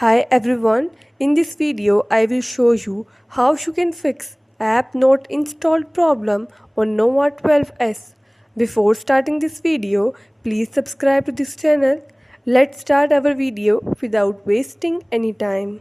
Hi everyone, in this video I will show you how you can fix app not installed problem on Nova 12s. Before starting this video, please subscribe to this channel. Let's start our video without wasting any time.